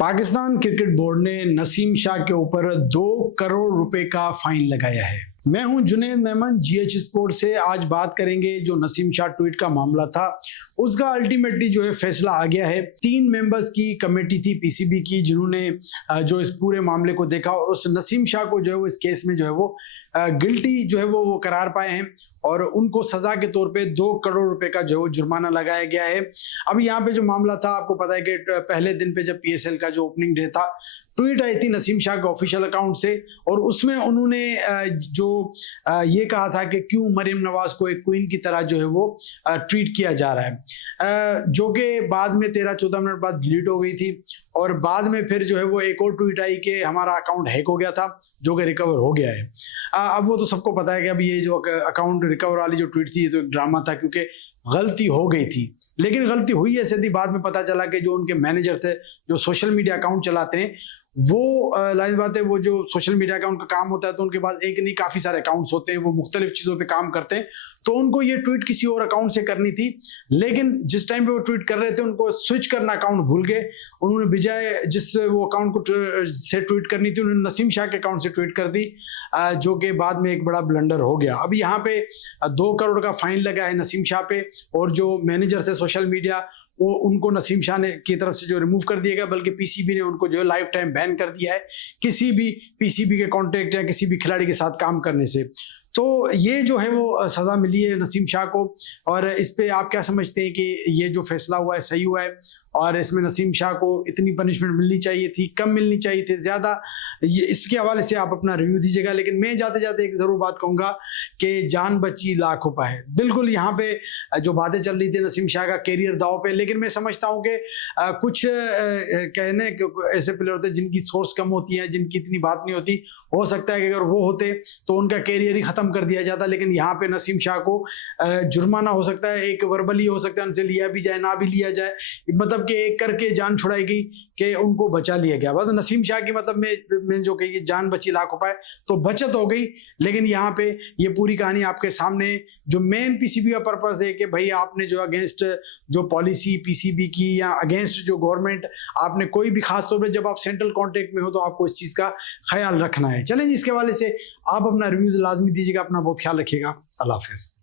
Pakistan cricket board ने नसीम शाह के ऊपर 2 करोड़ रुपए का फाइन लगाया है। मैं हूं जुनैद मेमन, GH स्पोर्ट से। आज बात करेंगे जो नसीम शाह ट्वीट का मामला था, उसका अल्टीमेटली जो है फैसला आ गया है। 3 मेंबर्स की कमेटी थी PCB की, जिन्होंने जो इस पूरे मामले को देखा और उस नसीम शाह को जो है वो इस केस में जो है वो गिल्टी जो है वो करार पाए हैं और उनको सजा के तौर पे 2 करोड़ रुपए का जो है वो जुर्माना लगाया गया है। अब यहाँ पे जो मामला था, आपको पता है कि पहले दिन पे जब PSL का जो ओपनिंग डे था, ट्वीट आई थी नसीम शाह के ऑफिशियल अकाउंट से और उसमें उन्होंने जो ये कहा था कि क्यों मरियम नवाज को एक क्वीन की तरह जो है वो ट्रीट किया जा रहा है, जो कि बाद में 13-14 मिनट बाद डिलीट हो गई थी और बाद में फिर जो है वो एक और ट्वीट आई कि हमारा अकाउंट हैक हो गया था, जो कि रिकवर हो गया है। अब वो तो सबको पता है कि अब ये जो अकाउंट रिकवर वाली जो ट्वीट थी ये तो एक ड्रामा था, क्योंकि गलती हो गई थी। लेकिन गलती हुई ऐसे थी, बाद में पता चला कि जो उनके मैनेजर थे, जो सोशल मीडिया अकाउंट चलाते हैं, वो लाइव बात है, वो जो सोशल मीडिया का उनका काम होता है तो उनके पास एक नहीं काफी सारे अकाउंट्स होते हैं, वो मुख्तलिफ चीजों पे काम करते हैं। तो उनको ये ट्वीट किसी और अकाउंट से करनी थी, लेकिन जिस टाइम पे वो ट्वीट कर रहे थे उनको स्विच करना अकाउंट भूल गए। उन्होंने बजाय जिस वो अकाउंट को से ट्वीट करनी थी, उन्होंने नसीम शाह के अकाउंट से ट्वीट कर दी, जो कि बाद में एक बड़ा ब्लंडर हो गया। अभी यहाँ पे 2 करोड़ का फाइन लगा है नसीम शाह पे, और जो मैनेजर थे सोशल मीडिया, वो उनको नसीम शाह ने की तरफ से जो रिमूव कर दिया गया, बल्कि PCB ने उनको जो है लाइफ टाइम बैन कर दिया है किसी भी PCB के कॉन्ट्रैक्ट या किसी भी खिलाड़ी के साथ काम करने से। तो ये जो है वो सज़ा मिली है नसीम शाह को। और इस पे आप क्या समझते हैं कि ये जो फैसला हुआ है सही हुआ है, और इसमें नसीम शाह को इतनी पनिशमेंट मिलनी चाहिए थी, कम मिलनी चाहिए थी, ज़्यादा? ये इसके हवाले से आप अपना रिव्यू दीजिएगा। लेकिन मैं जाते जाते एक ज़रूर बात कहूँगा कि जान बची लाखों पाए। बिल्कुल यहाँ पे जो बातें चल रही थी नसीम शाह का कैरियर दाव पे, लेकिन मैं समझता हूँ कि कुछ कहने ऐसे प्लेयर होते हैं जिनकी सोर्स कम होती है, जिनकी इतनी बात नहीं होती। हो सकता है कि अगर वो होते तो उनका कैरियर ही खत्म कर दिया जाता, लेकिन यहाँ पे नसीम शाह को जुर्माना हो सकता है, एक वर्बली हो सकता है, उनसे लिया भी जाए ना भी लिया जाए, मतलब कि एक करके जान छुड़ाई गई कि उनको बचा लिया गया। बस नसीम शाह की मतलब में जो कही जान बची लाखों पाए, तो बचत हो गई। लेकिन यहाँ पे ये पूरी कहानी आपके सामने, जो मेन PCB का पर्पस है कि भाई आपने जो अगेंस्ट जो पॉलिसी PCB की या अगेंस्ट जो गवर्नमेंट, आपने कोई भी, खास तौर पे जब आप सेंट्रल कॉन्ट्रैक्ट में हो तो आपको इस चीज़ का ख्याल रखना है। चलें, इसके हवाले से आप अपना रिव्यूज लाजमी दीजिएगा। अपना बहुत ख्याल रखिएगा। अल्लाह हाफिज़।